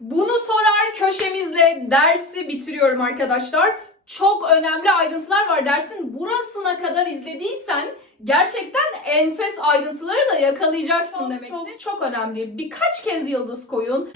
Bunu sorar köşemizle dersi bitiriyorum arkadaşlar. Çok önemli ayrıntılar var dersin. Burasına kadar izlediysen gerçekten enfes ayrıntıları da yakalayacaksın Çok, demektir. çok. Çok önemli. Birkaç kez yıldız koyun.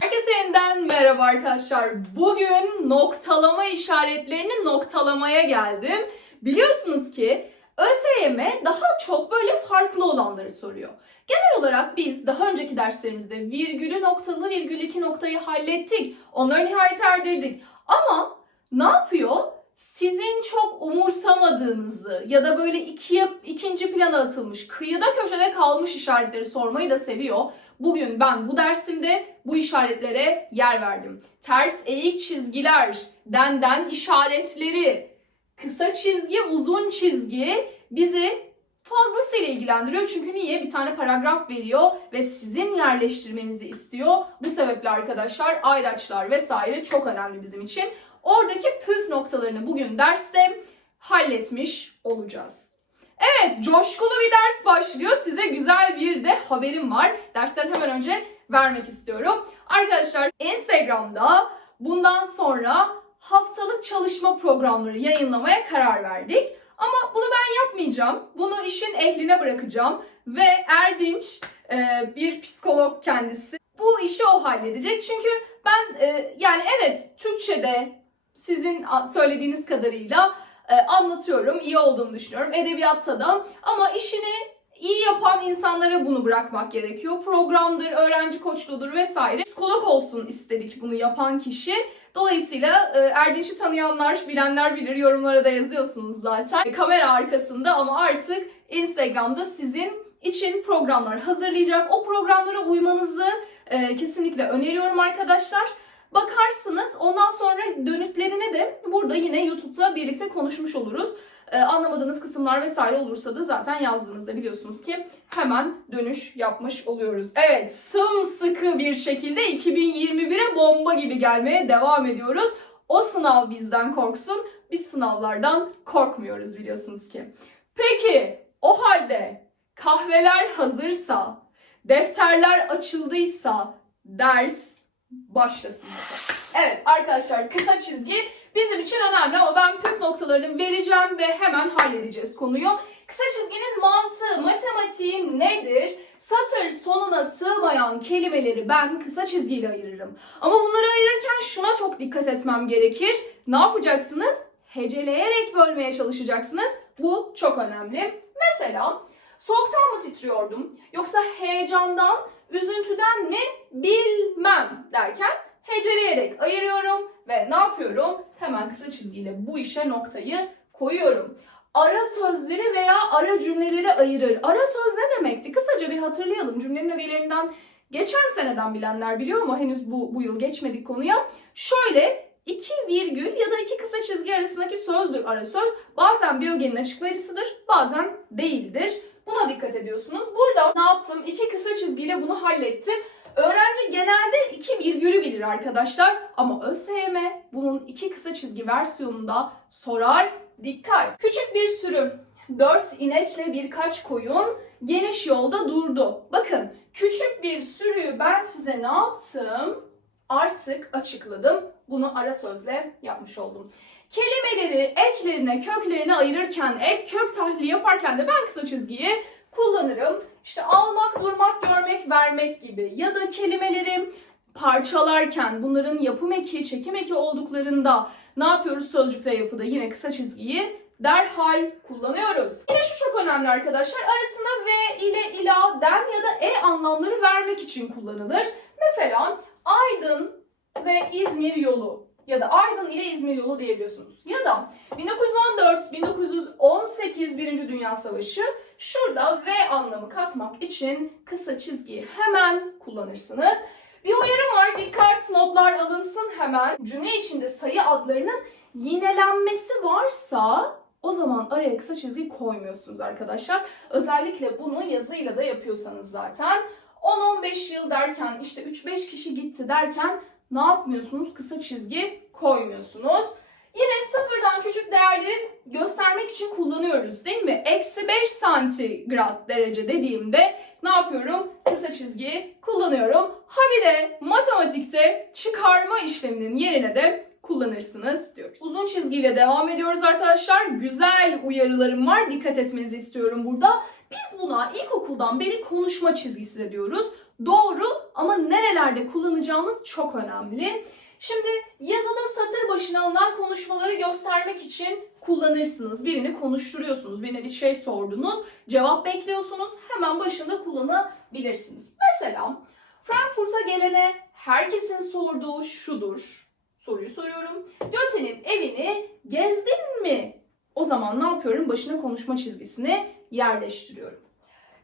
Herkese yeniden merhaba arkadaşlar. Bugün noktalama işaretlerini noktalamaya geldim. Biliyorsunuz ki ÖSYM daha çok böyle farklı olanları soruyor. Genel olarak biz daha önceki derslerimizde virgülü noktalı virgül iki noktayı hallettik. Onları nihayet erdirdik. Ama ne yapıyor? Sizin çok umursamadığınızı ya da böyle ikiye, ikinci plana atılmış, kıyıda köşede kalmış işaretleri sormayı da seviyor. Bugün ben bu dersimde bu işaretlere yer verdim. Ters eğik çizgiler, denden işaretleri, kısa çizgi, uzun çizgi bizi fazlasıyla ilgilendiriyor. Çünkü niye? Bir tane paragraf veriyor ve sizin yerleştirmenizi istiyor. Bu sebeple arkadaşlar ayraçlar vesaire çok önemli bizim için. Oradaki püf noktalarını bugün derste halletmiş olacağız. Evet, coşkulu bir ders başlıyor. Size güzel bir de haberim var. Dersten hemen önce vermek istiyorum. Arkadaşlar Instagram'da bundan sonra haftalık çalışma programları yayınlamaya karar verdik. Ama bunu ben yapmayacağım. Bunu işin ehline bırakacağım. Ve Erdinç e, bir psikolog kendisi. Bu işi o halledecek. Çünkü ben e, yani evet Türkçe'de sizin söylediğiniz kadarıyla e, anlatıyorum. iyi olduğunu düşünüyorum. Edebiyatta da. Ama işini iyi yapan insanlara bunu bırakmak gerekiyor. Programdır, öğrenci koçluğudur vesaire. Psikolog olsun istedik bunu yapan kişi. Dolayısıyla e, Erdinç'i tanıyanlar, bilenler bilir. Yorumlara da yazıyorsunuz zaten. E, Kamera arkasında ama artık Instagram'da sizin için programlar hazırlayacak. O programlara uymanızı e, kesinlikle öneriyorum arkadaşlar. Bakarsınız ondan sonra dönütlerini de burada yine YouTube'da birlikte konuşmuş oluruz. Ee, anlamadığınız kısımlar vesaire olursa da zaten yazdığınızda biliyorsunuz ki hemen dönüş yapmış oluyoruz. Evet sımsıkı bir şekilde 2021'e bomba gibi gelmeye devam ediyoruz. O sınav bizden korksun. Biz sınavlardan korkmuyoruz biliyorsunuz ki. Peki o halde kahveler hazırsa, defterler açıldıysa ders başlasın. Evet arkadaşlar kısa çizgi bizim için önemli ama ben püf noktalarını vereceğim ve hemen halledeceğiz konuyu. Kısa çizginin mantığı, matematiği nedir? Satır sonuna sığmayan kelimeleri ben kısa çizgiyle ayırırım. Ama bunları ayırırken şuna çok dikkat etmem gerekir. Ne yapacaksınız? Heceleyerek bölmeye çalışacaksınız. Bu çok önemli. Mesela soğuktan mı titriyordum yoksa heyecandan, üzüntüden mi bilmem derken heceleyerek ayırıyorum ve ne yapıyorum? Hemen kısa çizgiyle bu işe noktayı koyuyorum. Ara sözleri veya ara cümleleri ayırır. Ara söz ne demekti? Kısaca bir hatırlayalım. Cümlenin ögelerinden geçen seneden bilenler biliyor ama henüz bu, bu yıl geçmedik konuya. Şöyle iki virgül ya da iki kısa çizgi arasındaki sözdür ara söz. Bazen bir ögenin açıklayıcısıdır, bazen değildir. Buna dikkat ediyorsunuz. Burada ne yaptım? İki kısa çizgiyle bunu hallettim. Öğrenci genelde iki virgülü bilir arkadaşlar ama ÖSYM bunun iki kısa çizgi versiyonunda sorar. Dikkat! Küçük bir sürü dört inekle birkaç koyun geniş yolda durdu. Bakın küçük bir sürüyü ben size ne yaptım? Artık açıkladım. Bunu ara sözle yapmış oldum. Kelimeleri eklerine, köklerine ayırırken, ek kök tahlili yaparken de ben kısa çizgiyi kullanırım. İşte almak, durmak, görmek, vermek gibi ya da kelimeleri parçalarken bunların yapım eki, çekim eki olduklarında ne yapıyoruz sözcükte yapıda yine kısa çizgiyi derhal kullanıyoruz. Yine şu çok önemli arkadaşlar. Arasında ve ile ila den ya da e anlamları vermek için kullanılır. Mesela Aydın ve İzmir yolu ya da Aydın ile İzmir yolu diyebiliyorsunuz. Ya da 1914-1918 Birinci Dünya Savaşı şurada V anlamı katmak için kısa çizgiyi hemen kullanırsınız. Bir uyarım var. Dikkat notlar alınsın hemen. Cümle içinde sayı adlarının yinelenmesi varsa o zaman araya kısa çizgi koymuyorsunuz arkadaşlar. Özellikle bunu yazıyla da yapıyorsanız zaten. 10-15 yıl derken işte 3-5 kişi gitti derken ne yapmıyorsunuz? Kısa çizgi koymuyorsunuz. Yine sıfırdan küçük değerleri göstermek için kullanıyoruz değil mi? Eksi 5 santigrat derece dediğimde ne yapıyorum? Kısa kısa çizgi kullanıyorum. Ha bir de matematikte çıkarma işleminin yerine de kullanırsınız diyoruz. Uzun çizgiyle devam ediyoruz arkadaşlar. Güzel uyarılarım var. Dikkat etmenizi istiyorum burada. Biz buna ilkokuldan beri konuşma çizgisi de diyoruz. Doğru ama nerelerde kullanacağımız çok önemli. Şimdi yazıda satır başına alınan konuşmaları göstermek için kullanırsınız. Birini konuşturuyorsunuz, birine bir şey sordunuz, cevap bekliyorsunuz, hemen başında kullanabilirsiniz. Mesela Frankfurt'a gelene herkesin sorduğu şudur. Soruyu soruyorum. Göte'nin evini gezdin mi? O zaman ne yapıyorum? Başına konuşma çizgisini yerleştiriyorum.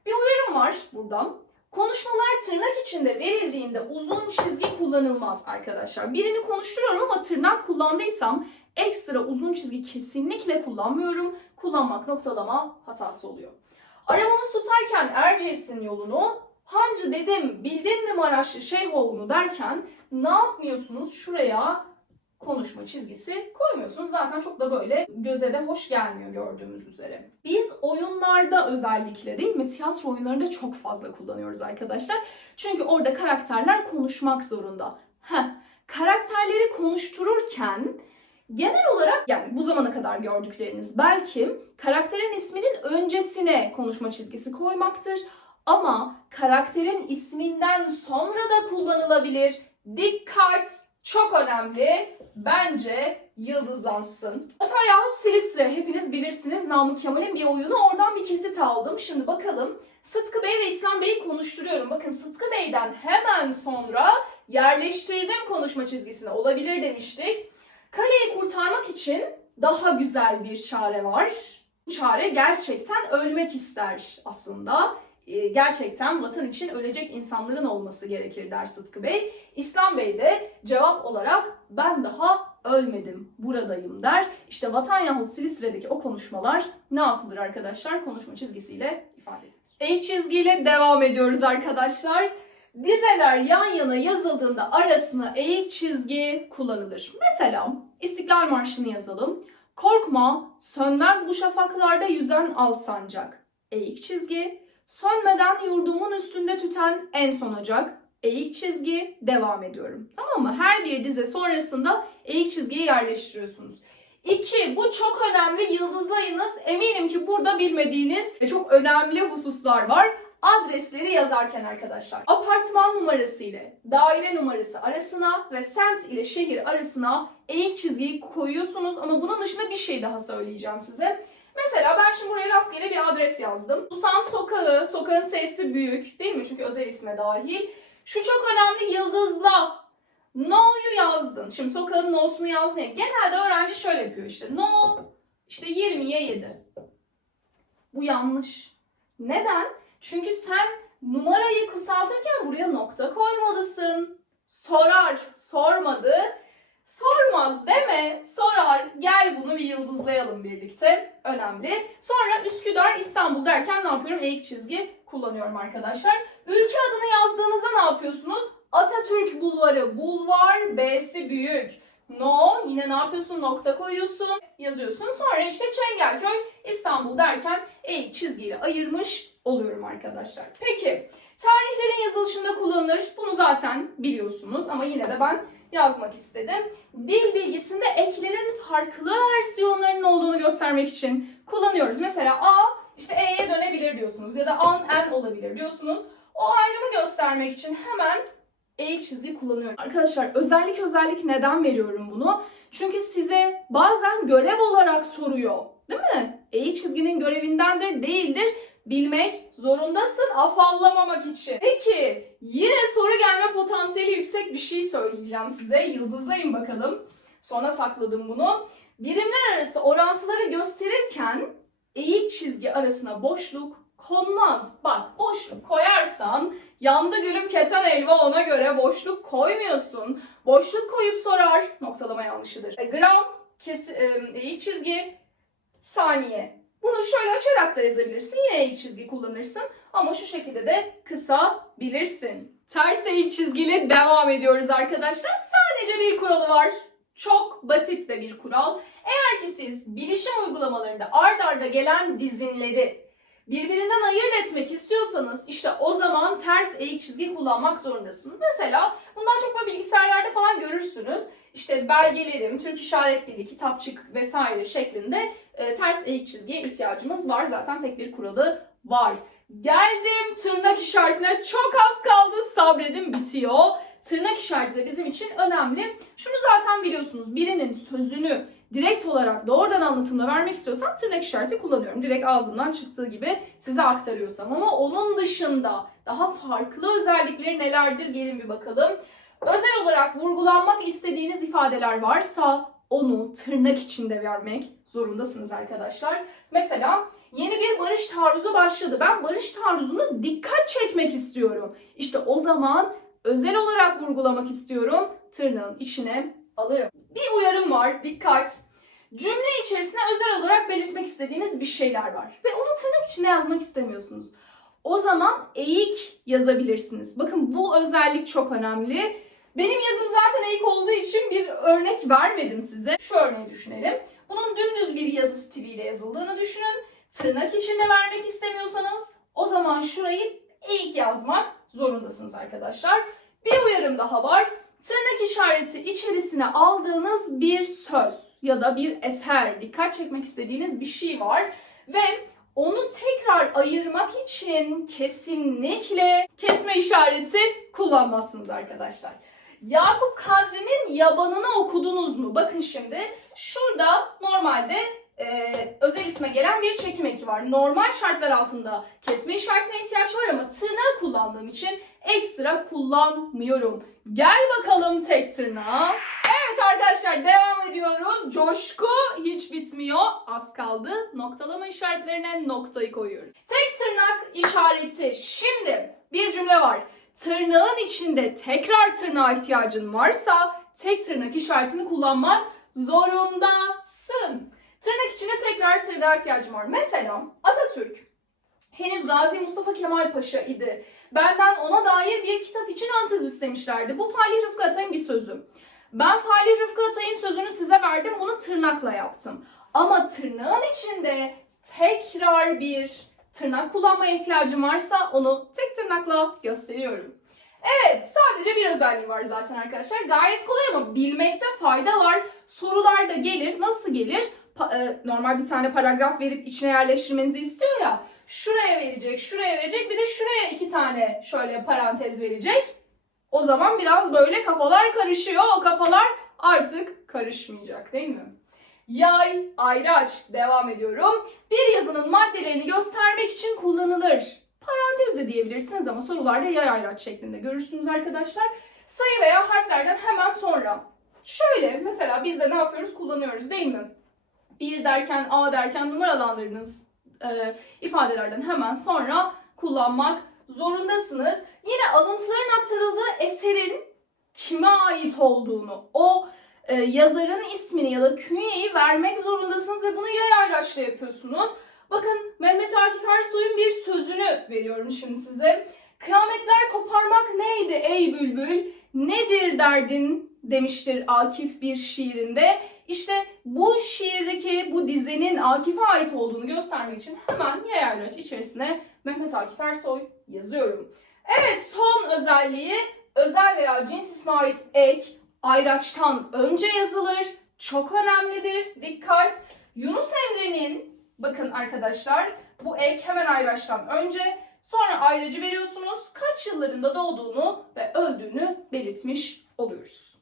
Bir uyarım var buradan. Konuşmalar tırnak içinde verildiğinde uzun çizgi kullanılmaz arkadaşlar. Birini konuşturuyorum ama tırnak kullandıysam ekstra uzun çizgi kesinlikle kullanmıyorum. Kullanmak noktalama hatası oluyor. Aramamız tutarken Erciyes'in yolunu hancı dedim bildin mi Maraşlı Şeyhoğlu'nu derken ne yapmıyorsunuz? Şuraya konuşma çizgisi koymuyorsunuz. Zaten çok da böyle göze de hoş gelmiyor gördüğümüz üzere. Biz oyunlarda özellikle değil mi tiyatro oyunlarında çok fazla kullanıyoruz arkadaşlar. Çünkü orada karakterler konuşmak zorunda. Heh, karakterleri konuştururken genel olarak yani bu zamana kadar gördükleriniz belki karakterin isminin öncesine konuşma çizgisi koymaktır. Ama karakterin isminden sonra da kullanılabilir. Dikkat! Çok önemli. Bence yıldızlansın. Hatta yahut Silistre hepiniz bilirsiniz Namık Kemal'in bir oyunu. Oradan bir kesit aldım. Şimdi bakalım. Sıtkı Bey ve İslam Bey'i konuşturuyorum. Bakın Sıtkı Bey'den hemen sonra yerleştirdim konuşma çizgisine. Olabilir demiştik. Kaleyi kurtarmak için daha güzel bir çare var. Bu çare gerçekten ölmek ister aslında. Ee, Gerçekten vatan için ölecek insanların olması gerekir der Sıtkı Bey. İslam Bey de cevap olarak ben daha ölmedim buradayım der. İşte Vatan yahut Silistre'deki o konuşmalar ne yapılır arkadaşlar? Konuşma çizgisiyle ifade edilir. Eğik çizgiyle devam ediyoruz arkadaşlar. Dizeler yan yana yazıldığında arasına eğik çizgi kullanılır. Mesela İstiklal Marşı'nı yazalım. Korkma, sönmez bu şafaklarda yüzen al sancak. Eğik çizgi. Sönmeden yurdumun üstünde tüten en son ocak. Eğik çizgi devam ediyorum. Tamam mı? Her bir dize sonrasında eğik çizgiyi yerleştiriyorsunuz. İki, bu çok önemli. Yıldızlayınız. Eminim ki burada bilmediğiniz ve çok önemli hususlar var. Adresleri yazarken arkadaşlar. Apartman numarası ile daire numarası arasına ve semt ile şehir arasına eğik çizgiyi koyuyorsunuz. Ama bunun dışında bir şey daha söyleyeceğim size. Mesela ben şimdi buraya rastgele bir adres yazdım. Susam sokağı, sokağın sesi büyük değil mi? Çünkü özel isme dahil. Şu çok önemli yıldızla. No'yu yazdın. Şimdi sokağın no'sunu yazdın ya. Genelde öğrenci şöyle yapıyor işte. No, işte 20'ye 7. Bu yanlış. Neden? Çünkü sen numarayı kısaltırken buraya nokta koymalısın. Sorar, sormadı. Sormaz deme, sorar. Gel bunu bir yıldızlayalım birlikte. Önemli. Sonra Üsküdar, İstanbul derken ne yapıyorum? Eğik çizgi kullanıyorum arkadaşlar. Ülke adını yazdığınızda ne yapıyorsunuz? Atatürk Bulvarı, bulvar B'si büyük. No, yine ne yapıyorsun? Nokta koyuyorsun, yazıyorsun. Sonra işte Çengelköy, İstanbul derken eğik çizgiyle ayırmış oluyorum arkadaşlar. Peki, tarihlerin yazılışında kullanılır. Bunu zaten biliyorsunuz ama yine de ben yazmak istedim. Dil bilgisinde eklerin farklı versiyonlarının olduğunu göstermek için kullanıyoruz. Mesela A işte E'ye dönebilir diyorsunuz ya da an en olabilir diyorsunuz. O ayrımı göstermek için hemen eğik çizgi kullanıyorum. Arkadaşlar özellik özellik neden veriyorum bunu? Çünkü size bazen görev olarak soruyor. Değil mi? Eğik çizginin görevindendir, değildir. Bilmek zorundasın afallamamak için. Peki yine soru gelme potansiyeli yüksek bir şey söyleyeceğim size. Yıldızlayın bakalım. Sona sakladım bunu. Birimler arası orantıları gösterirken eğik çizgi arasına boşluk konmaz. Bak boşluk koyarsan yanda gülüm keten elva ona göre boşluk koymuyorsun. Boşluk koyup sorar. Noktalama yanlışıdır. E, gram, kes, e, eğik çizgi, saniye. Bunu şöyle açarak da yazabilirsin. Yine eğik çizgi kullanırsın. Ama şu şekilde de kısabilirsin. Ters eğik çizgiyle devam ediyoruz arkadaşlar. Sadece bir kuralı var. Çok basit de bir kural. Eğer ki siz bilişim uygulamalarında ard arda gelen dizinleri birbirinden ayırt etmek istiyorsanız işte o zaman ters eğik çizgi kullanmak zorundasınız. Mesela bundan çok böyle bilgisayarlarda falan görürsünüz. İşte belgelerim, Türk İşaret Birliği, kitapçık vesaire şeklinde e, ters eğik çizgiye ihtiyacımız var. Zaten tek bir kuralı var. Geldim tırnak işaretine çok az kaldı sabredin bitiyor. Tırnak işareti de bizim için önemli. Şunu zaten biliyorsunuz birinin sözünü direkt olarak doğrudan anlatımda vermek istiyorsam tırnak işareti kullanıyorum. Direkt ağzımdan çıktığı gibi size aktarıyorsam ama onun dışında daha farklı özellikleri nelerdir gelin bir bakalım. Özel olarak vurgulanmak istediğiniz ifadeler varsa onu tırnak içinde vermek zorundasınız arkadaşlar. Mesela yeni bir barış taarruzu başladı. Ben barış taarruzunu dikkat çekmek istiyorum. İşte o zaman özel olarak vurgulamak istiyorum. Tırnağın içine alırım. Bir uyarım var. Dikkat. Cümle içerisine özel olarak belirtmek istediğiniz bir şeyler var. Ve onu tırnak içine yazmak istemiyorsunuz. O zaman eğik yazabilirsiniz. Bakın bu özellik çok önemli. Benim yazım zaten eğik olduğu için bir örnek vermedim size. Şu örneği düşünelim. Bunun dümdüz bir yazı stiliyle yazıldığını düşünün. Tırnak içinde vermek istemiyorsanız o zaman şurayı eğik yazmak zorundasınız arkadaşlar. Bir uyarım daha var. Tırnak işareti içerisine aldığınız bir söz ya da bir eser, dikkat çekmek istediğiniz bir şey var ve onu tekrar ayırmak için kesinlikle kesme işareti kullanmazsınız arkadaşlar. Yakup Kadri'nin yabanını okudunuz mu? Bakın şimdi şurada normalde e, özel isme gelen bir çekim eki var. Normal şartlar altında kesme işaretine ihtiyaç var ama tırnağı kullandığım için ekstra kullanmıyorum. Gel bakalım tek tırnağa. Evet arkadaşlar devam ediyoruz. Coşku hiç bitmiyor. Az kaldı. Noktalama işaretlerine noktayı koyuyoruz. Tek tırnak işareti. Şimdi bir cümle var. Tırnağın içinde tekrar tırnağa ihtiyacın varsa tek tırnak işaretini kullanmak zorundasın. Tırnak içinde tekrar tırnağa ihtiyacım var. Mesela Atatürk henüz Gazi Mustafa Kemal Paşa idi. Benden ona dair bir kitap için ön söz istemişlerdi. Bu Falih Rıfkı Atay'ın bir sözü. Ben Falih Rıfkı Atay'ın sözünü size verdim. Bunu tırnakla yaptım. Ama tırnağın içinde tekrar bir tırnak kullanmaya ihtiyacım varsa onu tek tırnakla gösteriyorum. Evet, sadece bir özelliği var zaten arkadaşlar. Gayet kolay ama bilmekte fayda var. Sorular da gelir. Nasıl gelir? Pa- e, normal bir tane paragraf verip içine yerleştirmenizi istiyor ya. Şuraya verecek, şuraya verecek, bir de şuraya iki tane şöyle parantez verecek. O zaman biraz böyle kafalar karışıyor. O kafalar artık karışmayacak değil mi? Yay, ayraç. Devam ediyorum. Bir yazının maddelerini göstermek için kullanılır. Parantez de diyebilirsiniz ama sorularda yay ayraç şeklinde görürsünüz arkadaşlar. Sayı veya harflerden hemen sonra. Şöyle mesela biz de ne yapıyoruz? Kullanıyoruz değil mi? Bir derken, A derken numaralandırdığınız e, ifadelerden hemen sonra kullanmak zorundasınız. Yine alıntıların aktarıldığı eserin kime ait olduğunu, o e, yazarın ismini ya da künyeyi vermek zorundasınız ve bunu yay ayraçla yapıyorsunuz. Bakın Mehmet Akif Ersoy'un bir sözünü veriyorum şimdi size. Kıyametler koparmak neydi ey bülbül? Nedir derdin demiştir Akif bir şiirinde. İşte bu şiirdeki bu dizinin Akif'e ait olduğunu göstermek için hemen yay ayraç içerisine Mehmet Akif Ersoy yazıyorum. Evet son özelliği özel veya cins isme ait ek ayraçtan önce yazılır. Çok önemlidir. Dikkat. Yunus Emre'nin bakın arkadaşlar bu ek hemen ayraçtan önce sonra ayracı veriyorsunuz. Kaç yıllarında doğduğunu ve öldüğünü belirtmiş oluyoruz.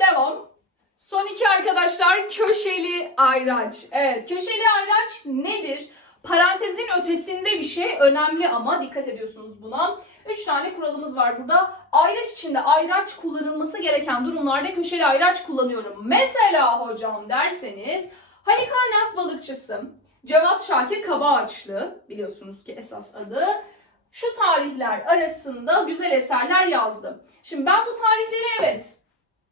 Devam. Son iki arkadaşlar köşeli ayraç. Evet köşeli ayraç nedir? Parantezin ötesinde bir şey önemli ama dikkat ediyorsunuz buna. Üç tane kuralımız var burada. Ayraç içinde ayraç kullanılması gereken durumlarda köşeli ayraç kullanıyorum. Mesela hocam derseniz Halikarnas balıkçısı, Cevat Şakir Kabaağaçlı biliyorsunuz ki esas adı. Şu tarihler arasında güzel eserler yazdı. Şimdi ben bu tarihleri evet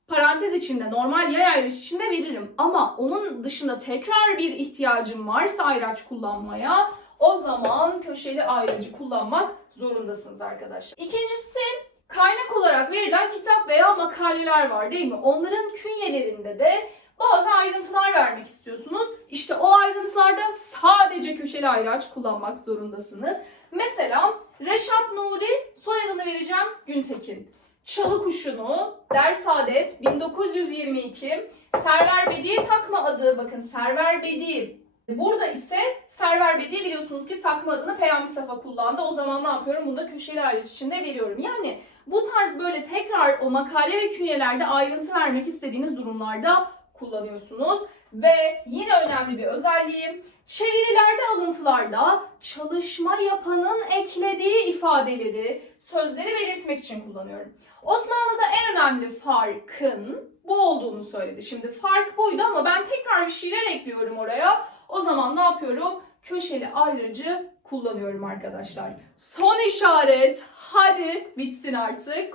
parantez içinde normal yay ayrış içinde veririm. Ama onun dışında tekrar bir ihtiyacım varsa ayraç kullanmaya o zaman köşeli ayrıcı kullanmak zorundasınız arkadaşlar. İkincisi kaynak olarak verilen kitap veya makaleler var değil mi? Onların künyelerinde de bazı ayrıntılar vermek istiyorsunuz. İşte o ayrıntılarda sadece köşeli ayraç kullanmak zorundasınız. Mesela Reşat Nuri soyadını vereceğim Güntekin. Çalı Kuşu'nu, Ders Adet 1922, Server Bedi takma adı bakın Server Bedi. Burada ise Server Bedi biliyorsunuz ki takma adını Peyami Safa kullandı. O zaman ne yapıyorum? Bunu da köşeli ayrıç içinde veriyorum. Yani bu tarz böyle tekrar o makale ve künyelerde ayrıntı vermek istediğiniz durumlarda kullanıyorsunuz. Ve yine önemli bir özelliği çevirilerde alıntılarda çalışma yapanın eklediği ifadeleri, sözleri belirtmek için kullanıyorum. Osmanlı'da en önemli farkın bu olduğunu söyledi. Şimdi fark buydu ama ben tekrar bir şeyler ekliyorum oraya. O zaman ne yapıyorum? Köşeli ayrıcı kullanıyorum arkadaşlar. Son işaret. Hadi bitsin artık.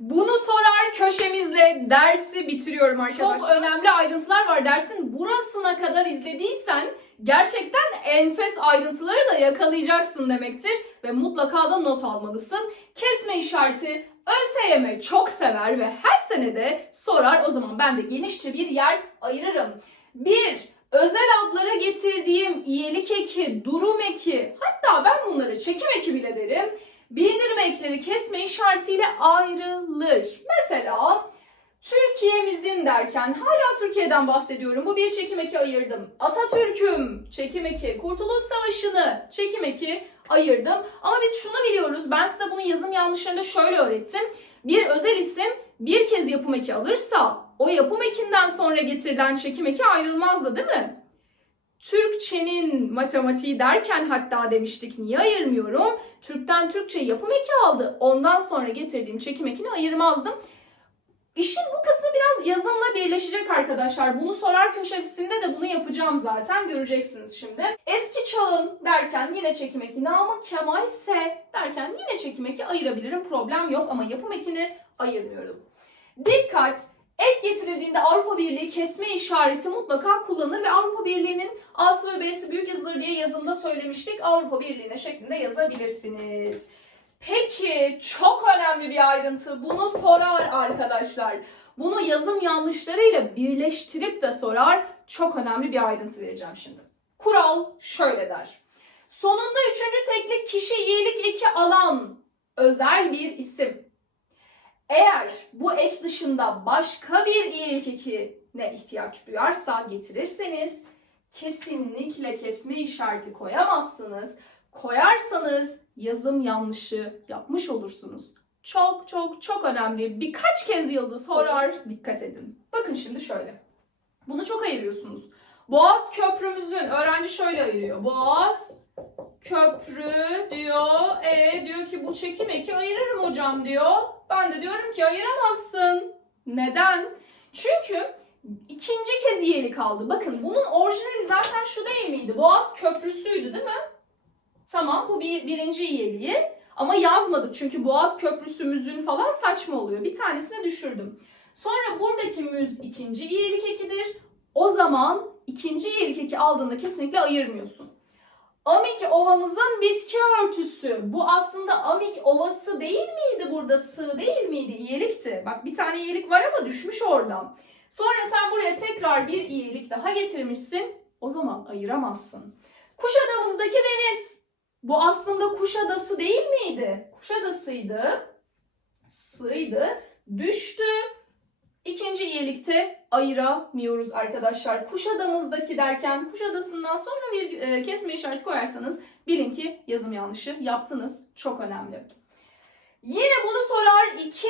Bunu sorar köşemizle dersi bitiriyorum arkadaşlar. Çok önemli ayrıntılar var. Dersin burasına kadar izlediysen gerçekten enfes ayrıntıları da yakalayacaksın demektir. Ve mutlaka da not almalısın. Kesme işareti ÖSYM çok sever ve her sene de sorar. O zaman ben de genişçe bir yer ayırırım. Bir, özel adlara getirdiğim iyilik eki, durum eki, hatta ben bunları çekim eki bile derim. Bildirim ekleri kesme işaretiyle ayrılır. Mesela Türkiye'mizin derken hala Türkiye'den bahsediyorum. Bu bir çekim eki ayırdım. Atatürk'üm çekim eki. Kurtuluş Savaşı'nı çekim eki ayırdım. Ama biz şunu biliyoruz. Ben size bunu yazım yanlışlarında şöyle öğrettim. Bir özel isim bir kez yapım eki alırsa o yapım ekinden sonra getirilen çekim eki ayrılmazdı değil mi? Türkçenin matematiği derken hatta demiştik niye ayırmıyorum? Türk'ten Türkçe yapım eki aldı. Ondan sonra getirdiğim çekim ekini ayırmazdım. İşin bu kısmı biraz yazımla birleşecek arkadaşlar. Bunu sorar köşesinde de bunu yapacağım zaten. Göreceksiniz şimdi. Eski çalın derken yine çekim eki. Namık Kemal ise derken yine çekim eki ayırabilirim. Problem yok ama yapım ekini ayırmıyorum. Dikkat! Ek getirildiğinde Avrupa Birliği kesme işareti mutlaka kullanılır ve Avrupa Birliği'nin A'sı ve B'si büyük yazılır diye yazımda söylemiştik. Avrupa Birliği'ne şeklinde yazabilirsiniz. Peki çok önemli bir ayrıntı. Bunu sorar arkadaşlar. Bunu yazım yanlışlarıyla birleştirip de sorar. Çok önemli bir ayrıntı vereceğim şimdi. Kural şöyle der. Sonunda üçüncü teklik kişi iyilik eki alan özel bir isim. Eğer bu ek dışında başka bir iyilik ekine ihtiyaç duyarsa getirirseniz kesinlikle kesme işareti koyamazsınız. Koyarsanız yazım yanlışı yapmış olursunuz. Çok çok çok önemli. Birkaç kez yazı sorar. Dikkat edin. Bakın şimdi şöyle. Bunu çok ayırıyorsunuz. Boğaz Köprümüzün öğrenci şöyle ayırıyor. Boğaz Köprü diyor. E diyor ki bu çekim eki ayırırım hocam diyor. Ben de diyorum ki ayıramazsın. Neden? Çünkü ikinci kez iyeli kaldı. Bakın bunun orijinali zaten şu değil miydi? Boğaz Köprüsü'ydü değil mi? Tamam bu bir, birinci iyeliği. Ama yazmadık çünkü Boğaz Köprüsümüzün falan saçma oluyor. Bir tanesini düşürdüm. Sonra buradaki müz ikinci iyilik ekidir. O zaman ikinci iyilik eki aldığında kesinlikle ayırmıyorsun. Amik ovamızın bitki örtüsü. Bu aslında Amik ovası değil miydi burada? Sığ değil miydi? İyilikti. Bak bir tane iyilik var ama düşmüş oradan. Sonra sen buraya tekrar bir iyilik daha getirmişsin. O zaman ayıramazsın. Kuşadamızdaki deniz. Bu aslında Kuşadası değil miydi? Kuşadası'ydı. Sığydı. Düştü. İkinci iyilikte ayıramıyoruz arkadaşlar. Kuşadamızdaki derken Kuşadası'ndan sonra bir e, kesme işareti koyarsanız bilin ki yazım yanlışı yaptınız. Çok önemli. Yine bunu sorar 2.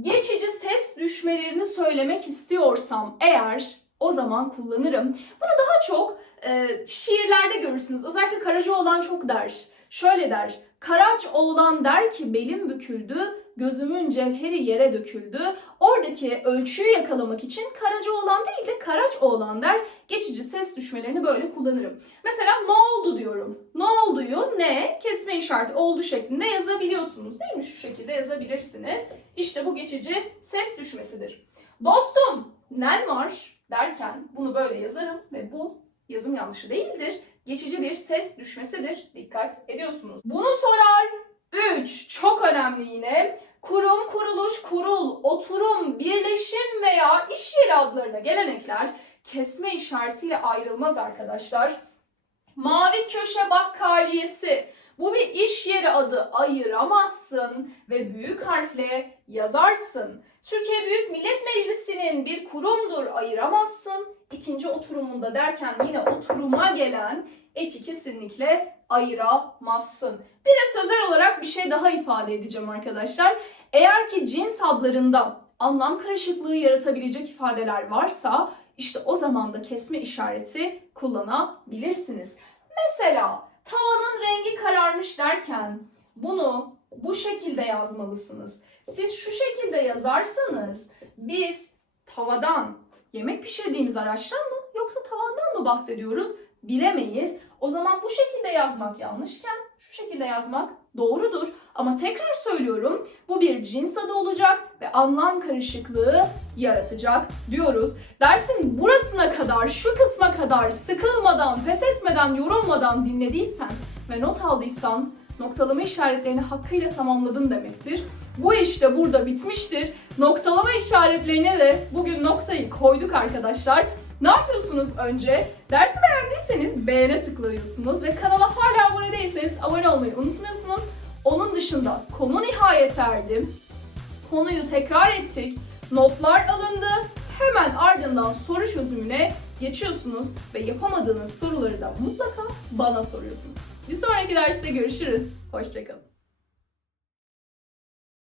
Geçici ses düşmelerini söylemek istiyorsam eğer o zaman kullanırım. Bunu daha çok e, şiirlerde görürsünüz. Özellikle Karacaoğlan çok der. Şöyle der. Karaç oğlan der ki belim büküldü, gözümün cevheri yere döküldü. Oradaki ölçüyü yakalamak için Karaca oğlan değil de Karaç oğlan der. Geçici ses düşmelerini böyle kullanırım. Mesela ne oldu diyorum. Ne olduyu ne kesme işareti oldu şeklinde yazabiliyorsunuz değil mi? Şu şekilde yazabilirsiniz. İşte bu geçici ses düşmesidir. Dostum nen var derken bunu böyle yazarım ve bu yazım yanlışı değildir. Geçici bir ses düşmesidir. Dikkat ediyorsunuz. Bunu sorar 3. Çok önemli yine. Kurum, kuruluş, kurul, oturum, birleşim veya iş yeri adlarına gelen ekler kesme işaretiyle ayrılmaz arkadaşlar. Mavi köşe bakkaliyesi. Bu bir iş yeri adı ayıramazsın ve büyük harfle yazarsın. Türkiye Büyük Millet Meclisi'nin bir kurumdur ayıramazsın. İkinci oturumunda derken yine oturuma gelen eki kesinlikle ayıramazsın. Bir de sözel olarak bir şey daha ifade edeceğim arkadaşlar. Eğer ki cins adlarında anlam karışıklığı yaratabilecek ifadeler varsa işte o zaman da kesme işareti kullanabilirsiniz. Mesela tavanın rengi kararmış derken bunu bu şekilde yazmalısınız. Siz şu şekilde yazarsanız biz tavadan yemek pişirdiğimiz araçtan mı yoksa tavandan mı bahsediyoruz bilemeyiz. O zaman bu şekilde yazmak yanlışken şu şekilde yazmak doğrudur. Ama tekrar söylüyorum bu bir cins adı olacak ve anlam karışıklığı yaratacak diyoruz. Dersin burasına kadar, şu kısma kadar sıkılmadan, pes etmeden, yorulmadan dinlediysen ve not aldıysan noktalama işaretlerini hakkıyla tamamladın demektir. Bu işte burada bitmiştir. Noktalama işaretlerine de bugün noktayı koyduk arkadaşlar. Ne yapıyorsunuz önce? Dersi beğendiyseniz beğene tıklıyorsunuz ve kanala hala abone değilseniz abone olmayı unutmuyorsunuz. Onun dışında konu nihayet erdi. Konuyu tekrar ettik. Notlar alındı. Hemen ardından soru çözümüne geçiyorsunuz ve yapamadığınız soruları da mutlaka bana soruyorsunuz. Bir sonraki derste görüşürüz. Hoşçakalın.